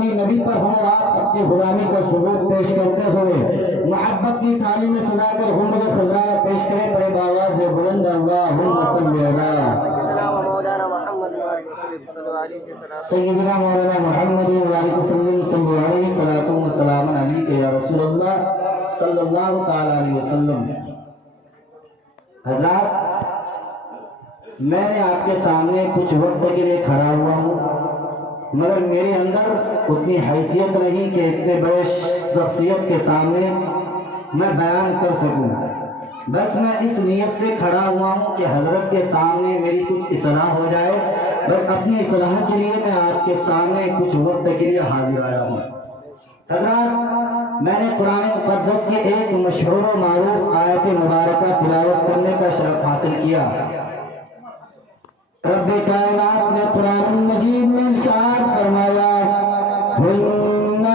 مسیح نبی پر ہم اور آپ اپنی غلامی کا ثبوت پیش کرتے ہوئے محبت کی تھالی میں سجا کر حمد خضرا پیش کریں پڑے باواز بلند اللہم صلی علی سیدنا مولانا محمد وعلیہ وسلم صلی علیہ صلاۃ و سلام علیک یا رسول اللہ صلی اللہ تعالی علیہ وسلم۔ حضرات، میں نے آپ کے سامنے کچھ وقت کے لیے کھڑا ہوا ہوں، مگر میرے اندر اتنی حیثیت نہیں کہ اتنے بڑے شخصیت کے سامنے میں بیان کر سکوں۔ بس میں اس نیت سے کھڑا ہوا ہوں کہ حضرت کے سامنے میری کچھ اصلاح ہو جائے، بس اپنی اصلاح کے لیے میں آپ کے سامنے کچھ وقت کے لیے حاضر آیا ہوں۔ حضرات، میں نے قرآن مقدس کی ایک مشہور و معروف آیت مبارکہ تلاوت کرنے کا شرف حاصل کیا۔ رب کائنات نے قرآن مجید میں ارشاد فرمایا، ہن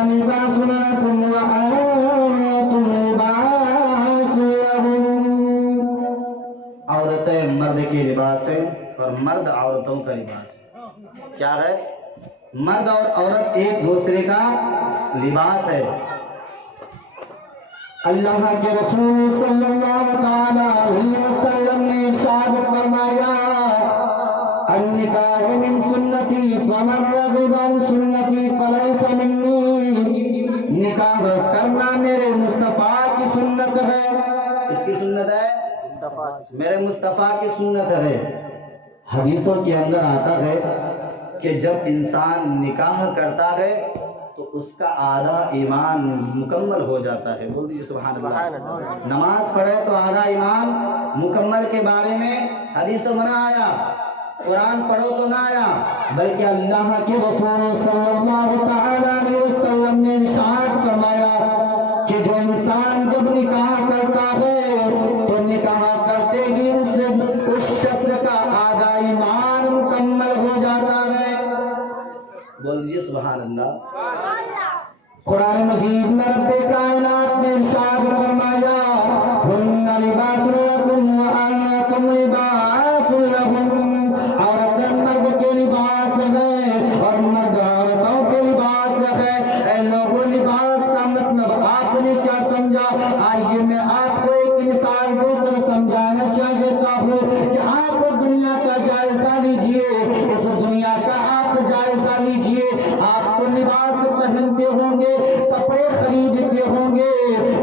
لباس لکم وانتم لباس لہن۔ عورتیں مرد کے لباس ہیں اور مرد عورتوں کا لباس ہے۔ کیا ہے؟ مرد اور عورت ایک دوسرے کا لباس ہے۔ اللہ کے رسول صلی اللہ تعالی علیہ وسلم نے ارشاد فرمایا، النکاح من سنتی فمن رغب عن سنتی فلیس منی۔ نکاح کرنا میرے مصطفیٰ کی سنت ہے۔ اس کی سنت ہے؟ میرے مصطفیٰ کی سنت ہے۔ حدیثوں کے اندر آتا ہے کہ جب انسان نکاح کرتا ہے تو اس کا آدھا ایمان مکمل ہو جاتا ہے۔ بول دیجیے سبحان اللہ۔ نماز پڑھے تو آدھا ایمان مکمل کے بارے میں حدیث میں نہ آیا، قرآن پڑھو تو نہ آیا، بلکہ اللہ کے رسول صلی اللہ تعالی علیہ وسلم نے ارشاد فرمایا کہ جو انسان جب نکاح کرتا ہے تو نکاح کرتے ہی اس شخص کا آدھا ایمان مکمل ہو جاتا ہے۔ بول دیجیے سبحان اللہ۔ قرآن مجید میں رب کائنات نے ارشاد فرمایا، ہن لباس لکم وانتم لباس لہن۔ عورتیں مرد کے لباس ہے اور مرد عورتوں کے لباس ہے۔ اے لوگوں، لباس کا مطلب آپ نے کیا سمجھا؟ آئیے میں آپ کو ایک مثال دے کر سمجھانا چاہتا ہوں کہ آپ دنیا کا جائزہ لیجئے، اس دنیا کا آپ جائزہ لیجئے۔ آپ کو لباس پہنتے ہوں گے، کپڑے خریدتے ہوں گے،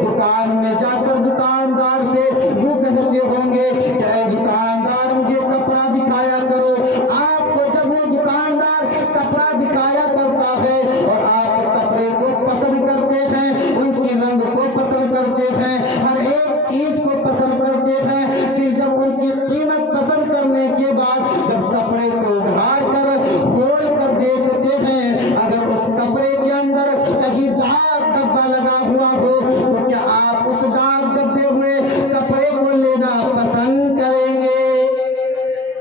دکان میں جا کر دکاندار سے وہ کہتے ہوں گے کہ اے دکاندار مجھے کپڑا دکھایا کرو۔ آپ کو جب وہ دکاندار کپڑا دکھایا کرتا ہے اور آپ کپڑے کو پسند کرتے ہیں، اس کے رنگ کو پسند کرتے ہیں، ہر ایک چیز کو پسند کرتے ہیں، پھر جب ان کی قیمت پسند کرنے کے بعد جب کپڑے کو اگھاڑ کر کھول کر دیکھتے ہیں، اگر اس کپڑے کے اندر کہیں داغ ڈبہ لگا ہوا ہو تو کیا آپ اس داغ ڈبے ہوئے کپڑے کو لینا پسند کریں گے؟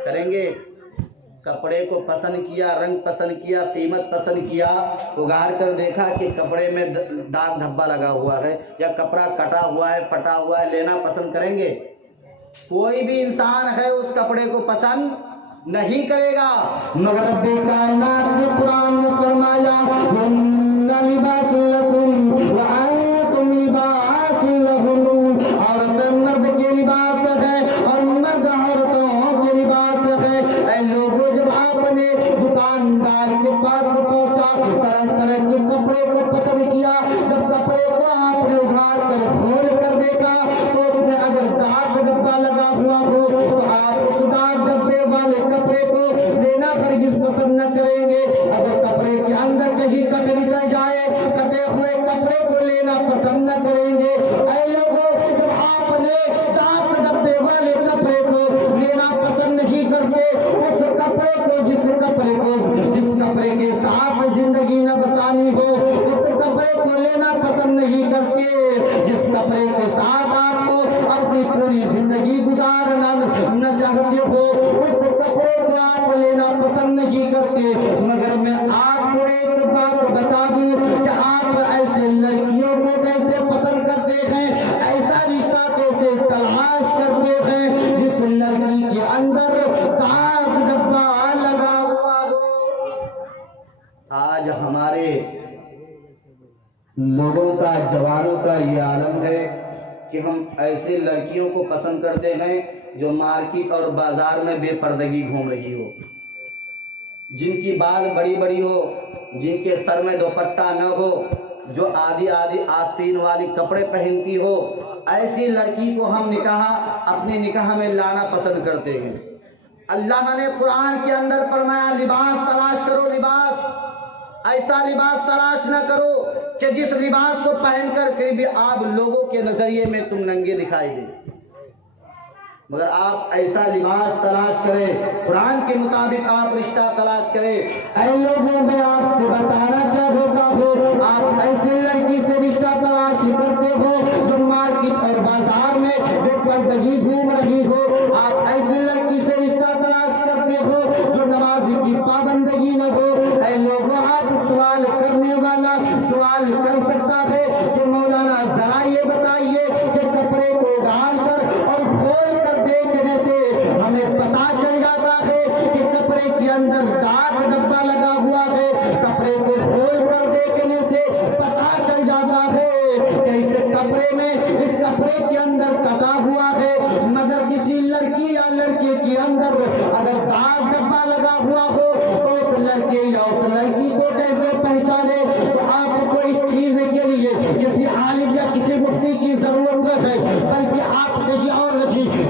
کریں گے؟ کپڑے کو پسند کیا، رنگ پسند کیا، قیمت پسند کیا، اگاڑ کر دیکھا کہ کپڑے میں داغ دھبا لگا ہوا ہے یا کپڑا کٹا ہوا ہے، پھٹا ہوا ہے، لینا پسند کریں گے؟ کوئی بھی انسان ہے اس کپڑے کو پسند نہیں کرے گا، مگر رب کائنات نے قرآن میں فرمایا، ہن لباس لکم وانتم لباس لہن۔ عورتیں مرد کے لباس ہے اور مرد عورتوں کے لباس ہے۔ اے لوگوں، جب آپ نے دکاندار کے پاس پہنچا، طرح طرح کے کپڑے کو پسند کیا، جب کپڑے کو آپ نے اگھاڑ کر کھول کر دیکھا تو اس میں اگر داغ ڈبہ لگا ہوا ہو تو آپ اس داغ ڈبے والے کپڑے کو لینا ہرگز پسند نہ کریں گے۔ اگر کپڑے کے اندر کہیں کٹ نکل جائے، کٹے ہوئے کپڑے کو لینا پسند نہ کریں گے۔ اے لوگوں، جب آپ نے داغ ڈبے والے کپڑے کو لینا پسند نہیں کرتے، اس کپڑے کو جس کپڑے کے ساتھ زندگی نہ بسانی ہو، اس کپڑے کو لینا پسند نہیں کرتے، جس کپڑے کے ساتھ آپ کو اپنی پوری زندگی گزارنا نہ چاہتے ہو، اس کپڑے کو آپ لینا پسند نہیں کرتے۔ مگر میں آپ کو ایک بات بتا دوں کہ آپ ایسے لڑکیوں کو کیسے پسند کرتے ہیں، ایسا رشتہ کیسے تلاش کرتے ہیں جس لڑکی کے اندر داغ ڈبہ لگا ہوا ہو۔ آج ہمارے لوگوں کا جوانوں کا یہ عالم ہے کہ ہم ایسے لڑکیوں کو پسند کرتے ہیں جو مارکیٹ اور بازار میں بے پردگی گھوم رہی ہو، جن کی بال بڑی بڑی ہو، جن کے سر میں دوپٹہ نہ ہو، جو آدھی آستین والی کپڑے پہنتی ہو، ایسی لڑکی کو ہم اپنے نکاح میں لانا پسند کرتے ہیں۔ اللہ نے قرآن کے اندر فرمایا لباس تلاش کرو، لباس ایسا لباس تلاش نہ کرو کہ جس لباس کو پہن کر پھر بھی آپ لوگوں کے نظریے میں تم ننگے دکھائی دے، مگر آپ ایسا لباس تلاش کریں، قرآن کے مطابق آپ رشتہ تلاش کریں۔ اے لوگوں میں آپ سے بتانا چاہتا ہوں، آپ ایسی لڑکی سے رشتہ تلاش کرتے ہو جو مارکیٹ اور بازار میں بے پردگی گھوم رہی ہو، آپ ایسی لڑکی سے رشتہ تلاش کرتے ہو جو نماز کی پابندگی نہ ہو۔ اے لوگوں، آپ سوال کرنے والا سوال کر سکتا ہے کہ مولانا ذرا یہ بتائیے کہ کپڑے کو ڈال کر اور کھول کر دیکھنے سے ہمیں پتا چل جاتا ہے کہ کپڑے کے اندر ڈاک ڈبہ لگا ہوا ہے، کپڑے کو کھول کر دیکھنے سے پتا چل جاتا ہے کہ اس کپڑے کے اندر کٹا ہوا ہے، مگر کسی لڑکی یا لڑکے کے اندر اگر ڈاک ڈبہ لگا ہوا ہو تو اس لڑکے یا اس لڑکی کو کیسے پہچانے؟ تو آپ کو اس چیز کے لیے کسی عالم یا کسی مفتی کی ضرورت نہ ہے، بلکہ آپ کسی اور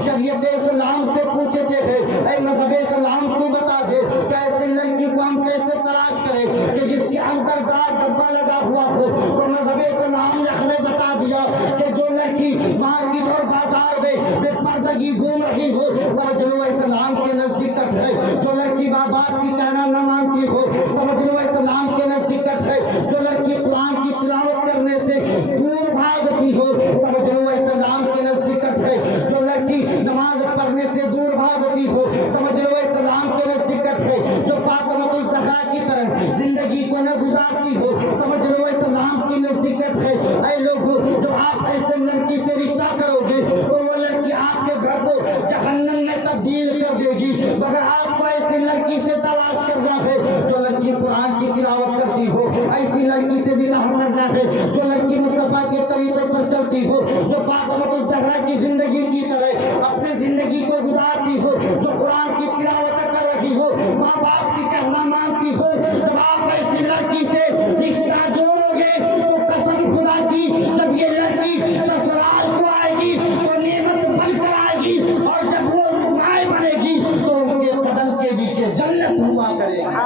شریعت اسلام سے پوچھتے ہیں، اے مذہب اسلام کو بتا دے کہ ایسی لڑکی کو ہم کیسے تلاش کریں کہ جس کے اندر ڈاک ڈبہ لگا ہوا ہو؟ تو مذہب اسلام نے ہمیں بتا دیا کہ جو لڑکی مارکیٹ اور بازار میں بے پردگی گھوم رہی ہو، سمجھ لو اسلام کے نزدیک کٹ ہے۔ جو لڑکی ماں باپ کی کہنا نہ مانتی ہو، سمجھ لو اسلام کے نزدیک کٹ ہے۔ جو لڑکی قرآن کی تلاوت کرنے سے دور بھاگتی ہو، سمجھ لو اسلام کے نزدیک کٹ ہے۔ جو لڑکی نماز پڑھنے سے دور بھاگتی ہو، سمجھ لو اسلام کے نزدیک کٹ ہے۔ جو فاطمہ الزہرا کی طرح زندگی کو نہ گزارتی ہو، سمجھ لو اسلام کی نزدیک کٹ ہے۔ اے لوگوں، جو آپ ایسے لڑکی سے رشتہ کرو گے تو وہ لڑکی آپ کے گھر کو جہنم میں تبدیل کر دے گی، مگر آپ کو ایسی لڑکی سے تلاش کرنا ہے جو لڑکی قرآن کی تلاوت کرتی ہو، ایسی لڑکی سے نکاح کرنا ہے جو لڑکی مصطفیٰ کے طریقے پر چلتی ہو، جو فاطمہ الزہرا کی زندگی کی طرح اپنی زندگی کو گزارتی ہو، جو قرآن کی تلاوت کر رہی ہو، ماں باپ کی کہنا مانتی ہو۔ جب آپ ایسی لڑکی سے رشتہ جوڑو گے تو قسم خدا کی جب یہ لڑکی سسرال کو آئے گی تو نعمت بن کر آئے گی، اور جب وہ مائیں بنے گی تو ان کے قدم کے نیچے جنت ہوا کرے گی۔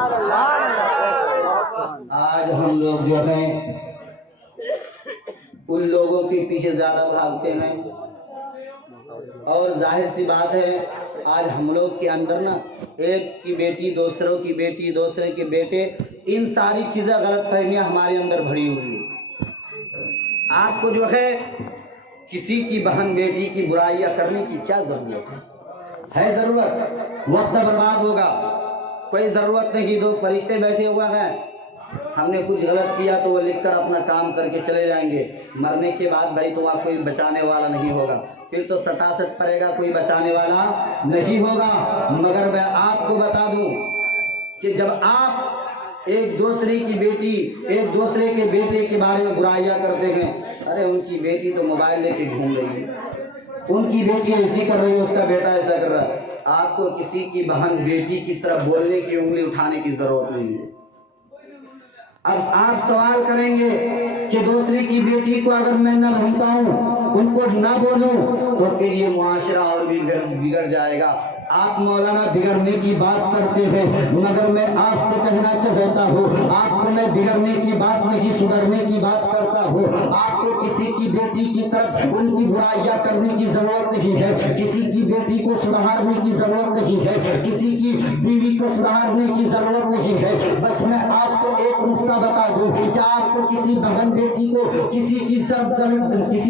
آج ہم لوگ جو ہیں ان لوگوں کے پیچھے زیادہ بھاگتے ہیں، اور ظاہر سی بات ہے آج ہم لوگ کے اندر نا ایک کی بیٹی دوسروں کی بیٹی دوسرے کے بیٹے، ان ساری چیزیں غلط فہمیاں ہمارے اندر بھری ہوئی ہیں۔ آپ کو جو ہے کسی کی بہن بیٹی کی برائیاں کرنے کی کیا ضرورت ہے؟ ضرورت؟ وقت برباد ہوگا، کوئی ضرورت نہیں کہ دو فرشتے بیٹھے ہوئے ہیں، ہم نے کچھ غلط کیا تو وہ لکھ کر اپنا کام کر کے چلے جائیں گے، مرنے کے بعد بھائی تو وہاں کوئی بچانے والا نہیں ہوگا، پھر تو سٹاسٹ پڑے گا، کوئی بچانے والا نہیں ہوگا۔ مگر میں آپ کو بتا دوں کہ جب آپ ایک دوسرے کی بیٹی ایک دوسرے کے بیٹے کے بارے میں برائیاں کرتے ہیں، ارے ان کی بیٹی تو موبائل لے کے گھوم رہی ہے، ان کی بیٹی ایسی کر رہی ہے، اس کا بیٹا ایسا کر رہا ہے، آپ کو کسی کی بہن بیٹی کی طرف بولنے کی انگلی اٹھانے کی ضرورت نہیں ہے۔ اب آپ سوال کریں گے کہ دوسرے کی بیٹی کو اگر میں نہ دھمکاؤں، ان کو نہ بولوں تو پھر یہ معاشرہ اور بھی بگڑ جائے گا۔ آپ مولانا بگڑنے کی بات کرتے ہیں، مگر میں آپ سے کہنا چاہتا ہوں، آپ کو میں بگڑنے کی بات نہیں سدھرنے کی بات کرتا ہوں۔ آپ کو کسی کی بیٹی کی طرف ان کی برائیاں کرنے کی ضرورت نہیں ہے، کسی کی بیٹی کو سدھارنے کی ضرورت نہیں ہے، کسی کی بیوی کو سدھارنے کی ضرورت نہیں ہے۔ بس میں آپ کو ایک نقطہ بتا دوں کہ آپ کو کسی بہن بیٹی کو کسی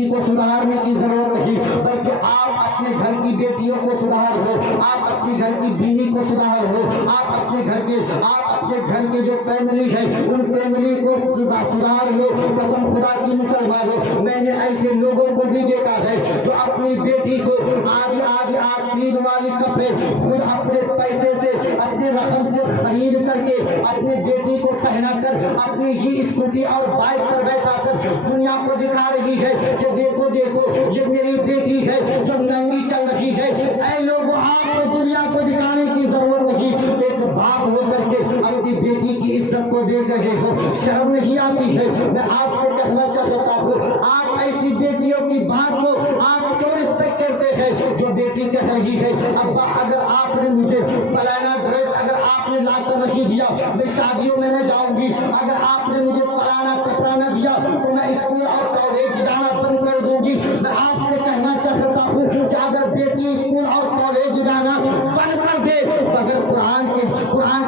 کو سدھارنے کی ضرورت نہیں، بلکہ آپ اپنے گھر کی بیٹیوں کو سدھار لو، آپ اپنے گھر کی بیوی کو سدھار لو، آپ اپنے گھر کے جو فیملی ہے ان فیملی کو سدھار لو۔ قسم خدا کی مسلمانوں، میں نے ایسے لوگوں کو بھی دیکھا ہے جو اپنی بیٹی کو آدھی آستین والی کپڑے خود اپنے پیسے سے اپنے رقم سے خرید کر کے اپنے بیٹی کو پہنا کر اپنی ہی اسکوٹی اور بائک پر بیٹھا کر دنیا کو دکھا رہی ہے کہ دیکھو دیکھو یہ میری بیٹی ہے جو ننگی چل رہی ہے. اے لوگوں آپ کو دنیا کو دکھانے کی ضرورت نہیں. ایک باپ ہو کر کے اپنی بیٹی کی عزت کو دیکھ رہے ہو, شرم نہیں آتی ہے؟ میں آپ سے کہنا چاہتا ہوں آپ ایسی بیٹیوں کی بات کو آپ کیوں رسپیکٹ کرتے ہیں جو بیٹی کہہ رہی ہے ابا اگر آپ نے مجھے فلانا ڈریس اگر آپ نے لا کر نہیں دیا میں شادیوں میں نہ جاؤں گی, اگر آپ نے مجھے فلانا کپڑا نہ دیا تو میں اسکول اور کالج جانا بند کر دوں گی. میں آپ سے کہنا چاہتا ہوں کہ اگر بیٹی اسکول اور کالج جانا بند کر دے مگر قرآن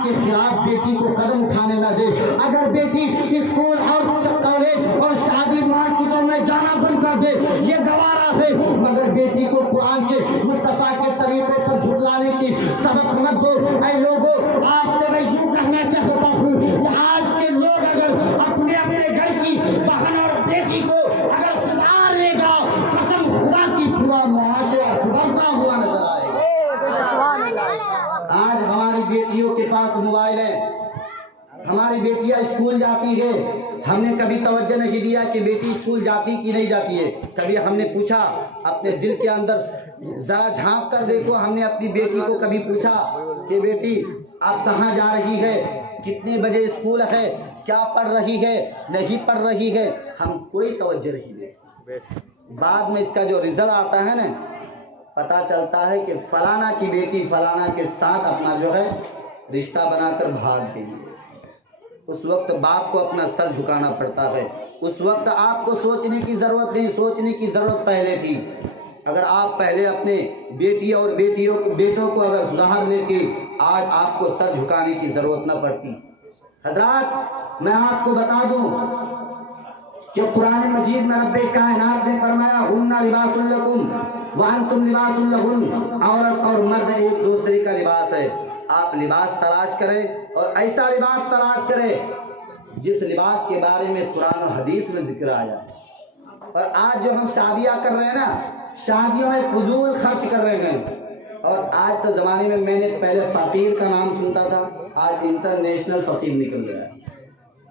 کے خلاف بیٹی کو قدم اٹھانے نہ دے, اگر بیٹی اسکول اور کالج اور شادی مارکیٹوں میں جانا بند کر دے یہ گوارا ہے, مگر بیٹی کو قرآن کے مصطفیٰ کے طریقے پر جھٹلانے کی سبق مت دو. اے لوگوں آپ سے میں یوں کہنا چاہتا ہوں کہ آج کے لوگ اگر اپنے گھر کی بہن اور بیٹی کو اگر سدھار لے گا قسم خدا کی پورا معاشرہ سدھرتا ہوا نظر آئے گا. آج ہماری بیٹیوں کے پاس موبائل ہے, ہماری بیٹیاں اسکول جاتی ہے, ہم نے کبھی توجہ نہیں دیا کہ بیٹی اسکول جاتی کہ نہیں جاتی ہے. کبھی ہم نے پوچھا اپنے دل کے اندر ذرا جھانک کر دیکھو, ہم نے اپنی بیٹی کو کبھی پوچھا کہ بیٹی آپ کہاں جا رہی ہے, کتنے بجے اسکول ہے, کیا پڑھ رہی ہے, نہیں پڑھ رہی ہے؟ ہم کوئی توجہ نہیں دیتے. بعد میں اس کا جو رزلٹ آتا ہے نا پتا چلتا ہے کہ فلانا کی بیٹی فلانا کے ساتھ اپنا جو ہے رشتہ بنا کر بھاگ گئی. اس وقت باپ کو اپنا سر جھکانا پڑتا ہے. اس وقت آپ کو سوچنے کی ضرورت نہیں, سوچنے کی ضرورت پہلے تھی. اگر آپ پہلے اپنے بیٹی اور بیٹوں کو اگر سدھار لیتے آج آپ کو سر جھکانے کی ضرورت نہ پڑتی. حضرات میں آپ کو بتا دوں کہ قرآن مجید میں رب کائنات نے فرمایا ہن لباس لکم وانتم لباس لہن, عورت اور مرد ایک دوسرے کا لباس ہے. آپ لباس تلاش کریں اور ایسا لباس تلاش کریں جس لباس کے بارے میں قرآن و حدیث میں ذکر آیا. اور آج جو ہم شادیاں کر رہے ہیں نا, شادیوں میں فضول خرچ کر رہے ہیں. اور آج تو زمانے میں نے پہلے فقیر کا نام سنتا تھا, آج انٹرنیشنل فقیر نکل گیا ہے,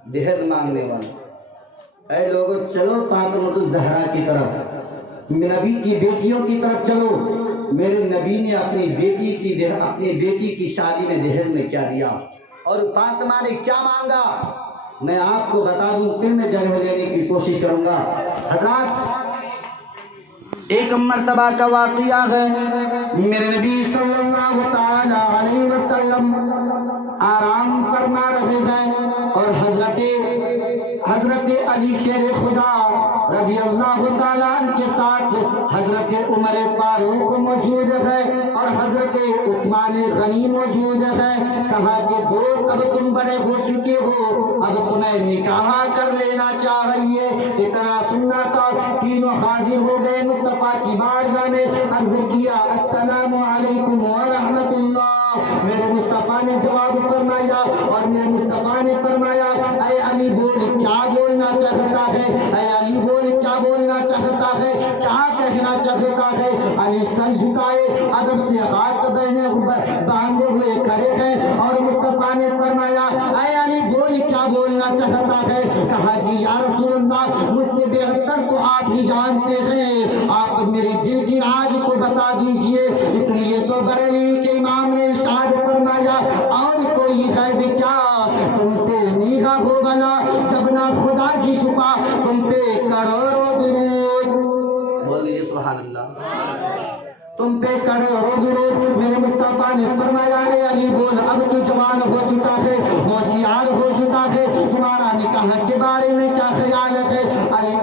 دہیج مانگنے والا. اے لوگوں چلو فاطمہ الزہرا کی طرف, نبی کی بیٹیوں کی طرف چلو. میرے نبی نے اپنی بیٹی کی شادی میں دہیج میں کیا دیا اور فاطمہ نے کیا مانگا میں آپ کو بتا دوں, پھر میں جگہ لینے کی کوشش کروں گا. حضرات ایک مرتبہ کا واقعہ ہے, میرے نبی صلی اللہ تعالی علیہ وسلم آرام فرما رہے ہیں اور حضرت علی شیر خدا رضی اللہ تعالیٰ عنہ کے ساتھ حضرت عمر فاروق موجود ہے اور حضرت عثمان غنی موجود ہے. کہا کہ دوست اب تم بڑے ہو چکے ہو, اب تمہیں نکاح کر لینا چاہیے. اتنا سننا تھا, تینوں حاضر ہو گئے مصطفیٰ کی بارگاہ میں. عرض کیا السلام علیکم ورحمۃ اللہ. میرے مصطفیٰ نے جواب فرمایا اور میرے مصطفیٰ نے فرمایا اے علی بول کیا بولنا چاہتا ہے, اے علی بول کیا بولنا چاہتا ہے, کیا کہنا چاہتا ہے. علی سر جھکائے ادب سے ہاتھ باندھے ہوئے کھڑے ہیں اور مصطفیٰ نے فرمایا اے علی بول کیا بولنا چاہتا ہے. کہا کہ یا رسول اللہ مجھ سے بہتر تو آپ ہی جانتے ہیں, آپ میری دل کی راز کو بتا دیجئے. اس لیے تو بریلی کے امام نے ارشاد فرمایا اور کوئی غیب کیا تم سے نیغا ہو بلا جب نہ خدا کی چھپا تم پہ کروڑوں درود. بول لیجیے سبحان اللہ. تم پہ کروڑوں درود. میرے مصطفیٰ نے فرمایا اے علی بول اب تو جوان ہو چکا ہے, ہوشیار ہو چکا ہے, تمہارا نکاح کے بارے میں کیا خیال ہے.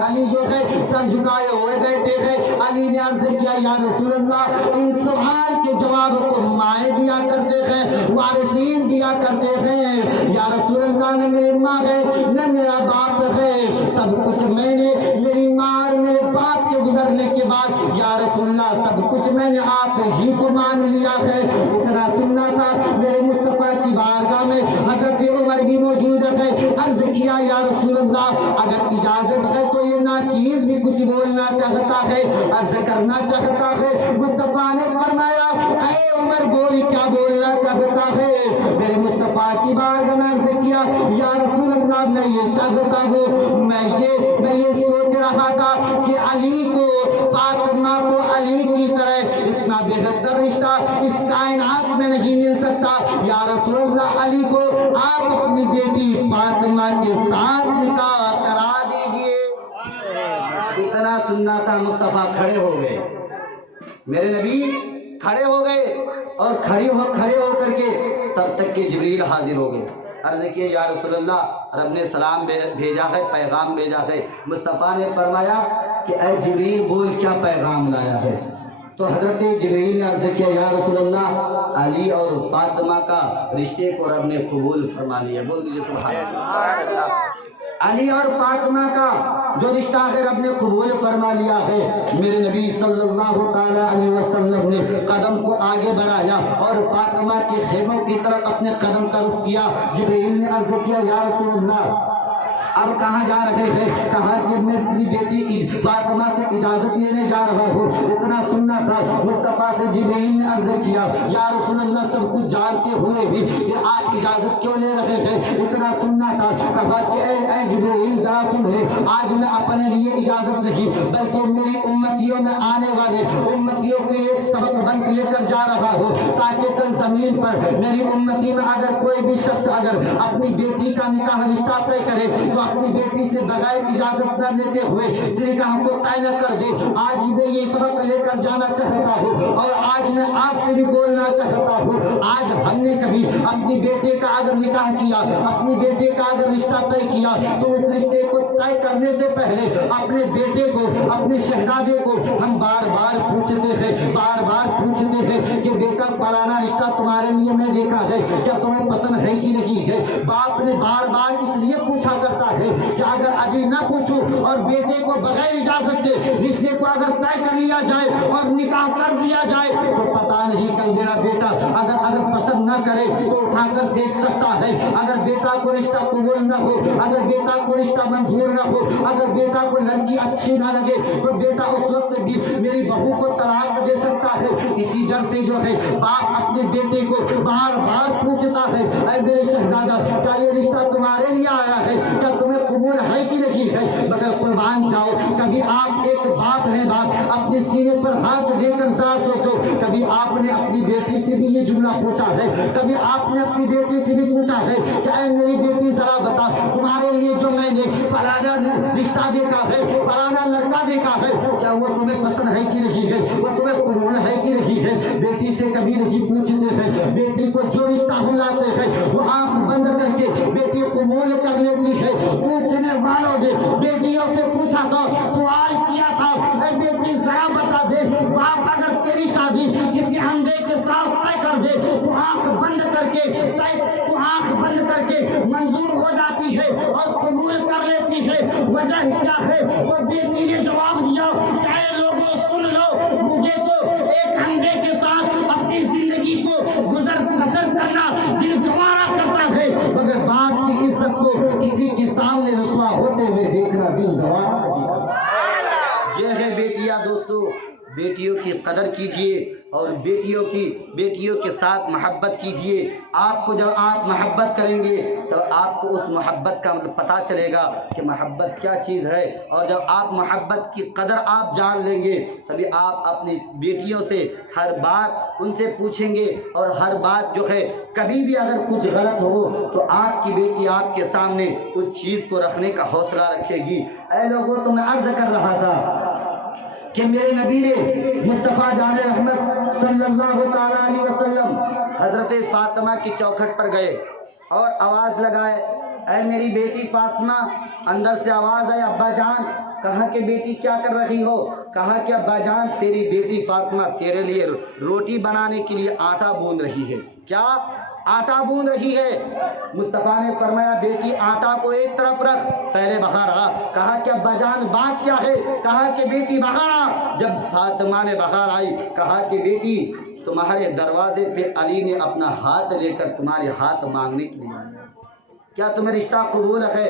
علی جو ہے سر جھکائے ہوئے بیٹھے ہیں. علی نے عرض کیا یا رسول اللہ ان سوال کے جواب کو مائیں دیا کرتے ہیں, وارثین دیا کرتے ہیں. یا رسول اللہ نے میری ماں ہے نہ میرا باپ ہے, سب کچھ میں نے میری ماں اور میرے باپ کے گزرنے کے بعد یا رسول اللہ سب کچھ میں نے آپ ہی کو مان لیا ہے. اتنا سننا تھا. میرے مصطفیٰ کی بارگاہ میں حضرت عمر بھی موجود ہے. عرض کیا یا رسول اللہ اگر اجازت ہے تو یہ ناچیز بھی کچھ بولنا چاہتا ہے, عرض کرنا چاہتا ہے. مصطفیٰ نے فرمایا اے عمر بول کیا بولنا چاہتا ہے. میرے مصطفیٰ کی بارگاہ میں عرض کیا یا رسول اللہ میں یہ چاہتا ہوں، میں یہ سوچ رہا تھا کہ علی کو، فاطمہ کو علی کی طرح اتنا بہتر رشتہ اس کائنات میں نہیں مل سکتا۔ یا رسول اللہ، علی کو آپ اپنی بیٹی فاطمہ کے ساتھ نکاح کرا دیجئے۔ اتنا سننا تھا، مصطفیٰ کھڑے ہو گئے، میرے نبی کھڑے ہو گئے، اور کھڑے ہو کر کے تب تک کہ جبریل حاضر ہو گئے۔ عرض کیے یا رسول اللہ، رب نے سلام بھیجا ہے، پیغام بھیجا ہے۔ مصطفیٰ نے فرمایا کہ اے جبریل بول کیا پیغام لایا ہے؟ تو حضرت جبریل نے عرض کیا یا رسول اللہ، علی اور فاطمہ کا رشتے کو رب نے قبول فرما لیا۔ بول دیجیے سبحان اللہ۔ علی اور فاطمہ کا جو رشتہ ہے رب نے قبول فرما لیا ہے۔ میرے نبی صلی اللہ تعالی علیہ وسلم نے قدم کو آگے بڑھایا اور فاطمہ کے خیموں کی طرف اپنے قدم کا رخ کیا۔ جبریل نے عرض کیا یا رسول اللہ، اب کہاں جا رہے ہیں؟ کہا کہ میں اپنی بیٹی فاطمہ سے اجازت لینے جا رہا ہوں۔ اتنا سننا تھا، مصطفیٰ سے جبریل نے عرض کیا یا رسول اللہ، سب کچھ جانتے ہوئے بھی کہ آپ اجازت کیوں لے رہے ہیں؟ اتنا سننا تھا، کہا کہ اے جبریل ذرا سن لے، آج میں اپنے لیے اجازت نہیں بلکہ میری امتیوں میں آنے والے امتیوں کے ایک سبق بند لے کر جا رہا ہوں، تاکہ کل زمین پر میری امتی میں اگر کوئی بھی شخص اگر اپنی بیٹی کا نکاح رشتہ طے کرے تو اپنی بیٹی سے بغیر اجازت نہ لیتے ہوئے نکاح کو طے نہ کر دے۔ آج میں یہ سبق لے کر جانا چاہتا ہوں، اور آج میں آپ سے بھی بولنا چاہتا ہوں، آج ہم نے کبھی اپنی بیٹے کا اگر نکاح کیا، اپنی بیٹے کا اگر رشتہ طے کیا، تو اس رشتے کو طے کرنے سے پہلے اپنے بیٹے کو، اپنے شہزادے کو ہم بار بار پوچھتے ہیں کہ بیٹا فلانا رشتہ تمہارے لیے میں دیکھا ہے، کیا تمہیں پسند ہے کہ نہیں ہے؟ باپ نے بار بار اس لیے پوچھا کرتا ہے کہ اگر ابھی نہ پوچھو اور بیٹے کو بغیر اجازت دے رشتے کو اگر طے کر لیا جائے اور نکاح کر دیا جائے تو پتہ نہیں کل میرا بیٹا اگر پسند نہ کرے تو اٹھا کر پھینک سکتا ہے۔ اگر بیٹا کو رشتہ قبول نہ ہو، اگر بیٹا کو رشتہ منظور نہ ہو، اگر بیٹا کو لڑکی اچھی نہ لگے تو بیٹا اس وقت بھی میری بہو کو طلاق دے سکتا ہے۔ اسی ڈر سے جو ہے باپ اپنے بیٹے کو بار بار پوچھتا ہے اے میرے شہزادہ، کیا یہ رشتہ تمہارے لیے آیا ہے؟ کیا تمہیں قبول ہے کہ نہیں ہے؟ مگر قربان جاؤ، کبھی آپ ایک باپ ہے، باپ اپنے سینے پر ہاتھ دے کر ذرا سوچو، کبھی آپ نے اپنی بیٹی سے بھی یہ جملہ پوچھا ہے؟ کبھی آپ نے اپنی بیٹی سے بھی پوچھا ہے کہ اے میری بیٹی ذرا بتا، تمہارے لیے جو میں نے فلانا رشتہ دیکھا ہے، فلانا لڑکا دیکھا ہے، کیا وہ تمہیں پسند ہے کہ نہیں ہے؟ وہ تمہیں قبول ہے کہ نہیں ہے؟ بیٹی سے کبھی نہیں پوچھتے ہیں۔ بیٹی کو جو رشتہ ہم لاتے ہیں وہ آنکھ بند کر کے بیٹی قبول کر لیتی ہے۔ پوچھنے والوں نے بیٹیوں سے پوچھا تھا، سوال کیا تھا، اے بیٹی ذرا بتا دے، باپ اگر تیری شادی کسی اندھے کے ساتھ طے کر دے تو آنکھ بند کر کے منظور ہو جاتی ہے اور قبول کر لیتی ہے، وجہ کیا ہے؟ وہ بیٹی نے جواب دیا کہ اے لوگوں سن لو، مجھے تو ایک اندھے کے ساتھ اپنی زندگی کو بسر کرنا دل گوارا کرتا ہے، مگر باپ کی عزت کو کسی کے سامنے رسوا ہوتے ہوئے دیکھنا دل گوارا نہیں کرتا۔ یہ ہے بیٹیاں دوستو، بیٹیوں کی قدر کیجئے اور بیٹیوں کے ساتھ محبت کیجئے۔ آپ کو جب آپ محبت کریں گے تو آپ کو اس محبت کا مطلب پتہ چلے گا کہ محبت کیا چیز ہے، اور جب آپ محبت کی قدر آپ جان لیں گے تبھی آپ اپنی بیٹیوں سے ہر بات ان سے پوچھیں گے، اور ہر بات جو ہے کبھی بھی اگر کچھ غلط ہو تو آپ کی بیٹی آپ کے سامنے اس چیز کو رکھنے کا حوصلہ رکھے گی۔ اے لوگوں، تو میں عرض کر رہا تھا کہ میرے نبی نے مصطفیٰ جان رحمت صلی اللہ تعالیٰ علیہ وسلم حضرت فاطمہ کی چوکھٹ پر گئے اور آواز لگائے، اے میری بیٹی فاطمہ۔ اندر سے آواز آئی، ابا جان۔ کہا کہ بیٹی کیا کر رہی ہو؟ کہا کہ ابا جان، تیری بیٹی فاطمہ تیرے لیے روٹی بنانے کے لیے آٹا گوندھ رہی ہے۔ کیا آٹا گوندھ رہی ہے؟ مصطفیٰ نے فرمایا بیٹی آٹا کو ایک طرف رکھ، پہلے باہر آ۔ کہا کہ ابا جان بات کیا ہے؟ کہا کہ بیٹی باہر آ۔ جب فاطمہ نے باہر آئی کہا کہ بیٹی تمہارے دروازے پہ علی نے اپنا ہاتھ لے کر تمہارے ہاتھ مانگنے کے لیے آیا، کیا تمہیں رشتہ قبول ہے؟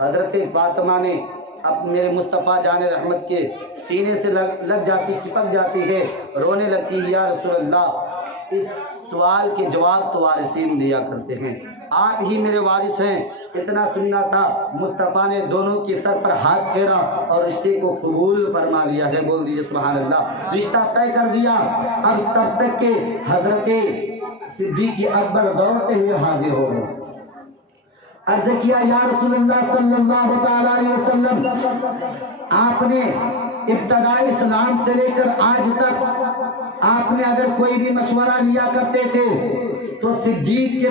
حضرت فاطمہ نے اب میرے مصطفیٰ جان رحمت کے سینے سے لگ جاتی، چپک جاتی ہے، رونے لگتی ہے، یا رسول اللہ، اس سوال کے جواب تو وارثین دیا کرتے ہیں، آپ ہی میرے وارث ہیں، اتنا سننا تھا۔ مصطفیٰ نے دونوں کے سر پر ہاتھ پھیرا اور رشتے کو قبول فرما لیا ہے، بول دیجیے سبحان اللہ، رشتہ طے کر دیا۔ اب تب تک کہ حضرت صدیق اکبر دوڑتے ہوئے حاضر ہو گئے، عرض کیا یا رسول اللہ صلی اللہ تعالی علیہ وسلم، آپ نے ابتدائی اسلام سے لے کر آج تک آپ نے اگر کوئی بھی مشورہ لیا کرتے تھے تو صدیق کے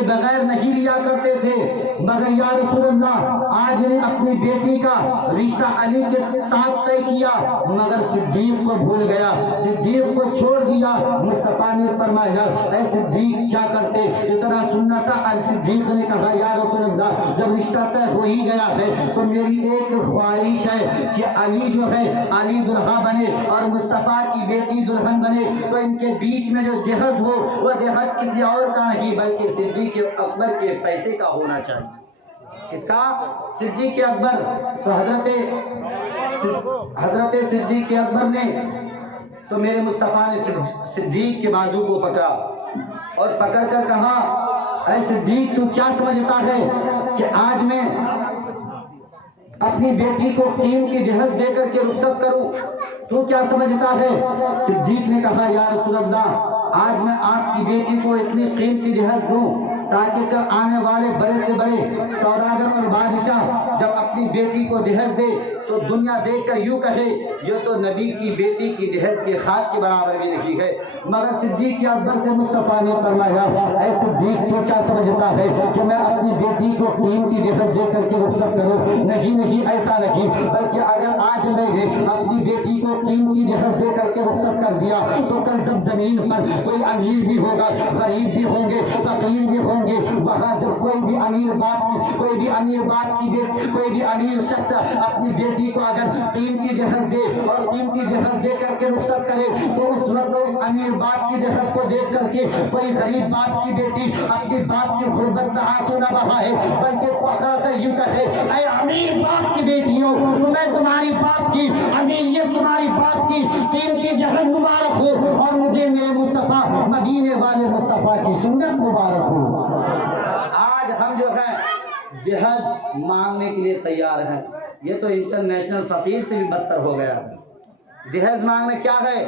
بغیر نہیں لیا کرتے تھے، مگر یا رسول اللہ آج نے اپنی بیٹی کا رشتہ علی کے ساتھ طے کیا مگر صدیق کو بھول گیا، صدیق کو چھوڑ دیا۔ مصطفیٰ نے فرمایا اے صدیق کیا کرتے، اتنا سننا تھا۔ صدیق نے کہا یا رسول اللہ جب رشتہ طے ہو ہی گیا ہے تو میری ایک خواہش ہے کہ علی جو ہے علی دلہا بنے اور مصطفیٰ کی بیٹی دلہن بنے، تو ان کے بیچ میں جو جہیز ہو وہ جہیز کسی اور کا نہیں بلکہ صدیق اکبر کے پیسے کا ہونا چاہیے۔ اس کا صدیق اکبر، تو حضرت صدیق اکبر نے تو میرے مصطفیٰ نے صدیق کے بازو کو پکڑا اور پکڑ کر کہا اے صدیق تو کیا سمجھتا ہے کہ آج میں اپنی بیٹی کو قیمتی جہیز دے کر کے رخصت کروں، تو کیا سمجھتا ہے؟ صدیق نے کہا یا رسول اللہ آج میں آپ کی بیٹی کو اتنی قیمتی جہیز دوں تاکہ کل آنے والے بڑے سے بڑے سوداگر اور بادشاہ جب اپنی بیٹی کو جہیز دے تو دنیا دیکھ کر یوں کہے یہ تو نبی کی بیٹی کی جہیز کے خاک کے برابر بھی نہیں ہے۔ مگر صدیق اکبر سے مصطفیٰ نے فرمایا اے صدیق تو کیا سمجھتا ہے کہ میں اپنی بیٹی کو قیمتی جہیز دے کر کے رخصت کروں؟ نہیں ایسا نہیں، بلکہ اگر آج میں نے اپنی بیٹی کو قیمتی جہیز دے کر کے رخصت کر دیا تو کل جب زمین پر کوئی امیر بھی ہوگا، غریب بھی ہوں گے، فقیر بھی ہوں گے، وہاں جب کوئی بھی امیر شخص اپنی بیٹی کو اگر قیمتی جہیز دے اور قیمتی جہیز دے کر کے رخصت کرے تو اس وقت اس امیر باپ کی جہیز کو دیکھ کر کے کوئی غریب باپ کی بیٹی اپنی باپ کی غربت میں آنسو نہ بہائے بلکہ فخر سے یوں کہے اے امیر باپ کی بیٹیوں میں تمہاری باپ کی امیریت تمہاری باپ کی قیمتی جہیز مبارک ہو اور مجھے میرے مصطفیٰ مدینے والے مصطفیٰ کی سنت مبارک ہو۔ آج ہم جو ہے جہیز مانگنے کے لیے تیار ہیں، یہ تو انٹرنیشنل فقیر سے بھی بدتر ہو گیا ہے۔ جہیز مانگنے کیا ہے؟